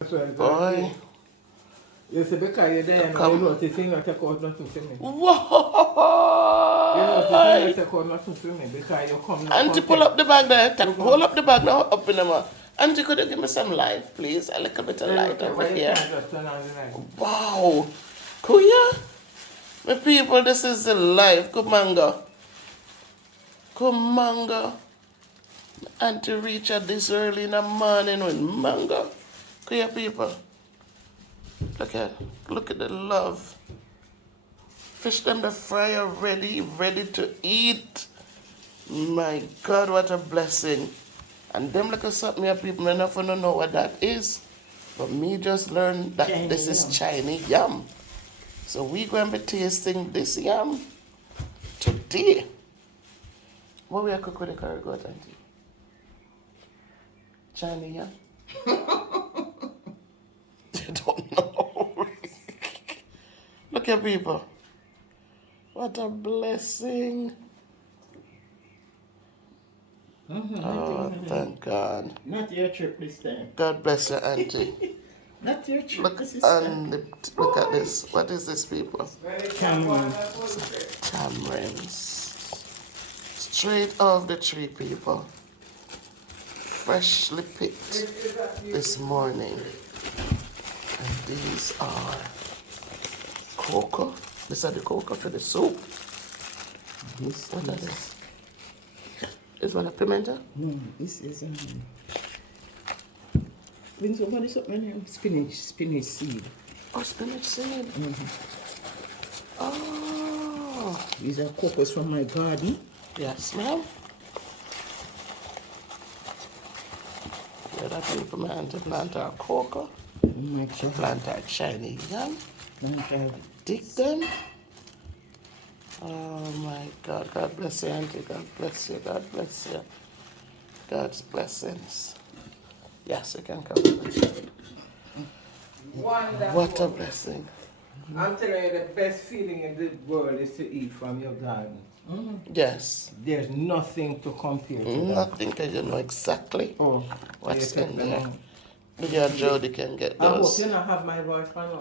Boy. You see, because you're there, you know, the thing that take out nothing to me. Whoa! You know, the thing that take out nothing to me because you come now. Auntie, pull up the bag there. Hold up the bag now, up in the mouth. Auntie, could you give me some light, please? A little bit of light over here. Wow! Kuya? My people, this is the life. Kumanga. Kumanga. Auntie reach at this early in the morning with mango. Kuya people. Look at the love. Fish them the fryer ready to eat. My God, what a blessing. And them look at something here, people, enough to know what that is. But me just learned that Chiney this is Chinese yam. So we going to be tasting this yam today. What we are cooking with the curry goat, auntie? Chinese yam? You don't know. Look at people. What a blessing. Oh, thank God. Not your trip this time. God bless you, auntie. Not your trip. Look at this. What is this, people? Tamarinds. Straight off the tree, people. Freshly picked this morning. And these are cocoa. These are the cocoa for the soup. What is this? Is one a pimento? No, this is when somebody something spinach seed. Oh, spinach seed. Oh. These are cocoas from my garden. Yes, ma'am. Yeah, that people man to plant our cocoa. Plant our Chinese yam. Dig them. Oh my God, God bless you, auntie. God bless you, God bless you. God's blessings. Yes, you can come. Wonderful. What a blessing. I'm telling you, the best feeling in the world is to eat from your garden. Yes. There's nothing to compare to that. Nothing, because you know exactly what's in there. The girl Jody can get those. I hope you not have my voice for now.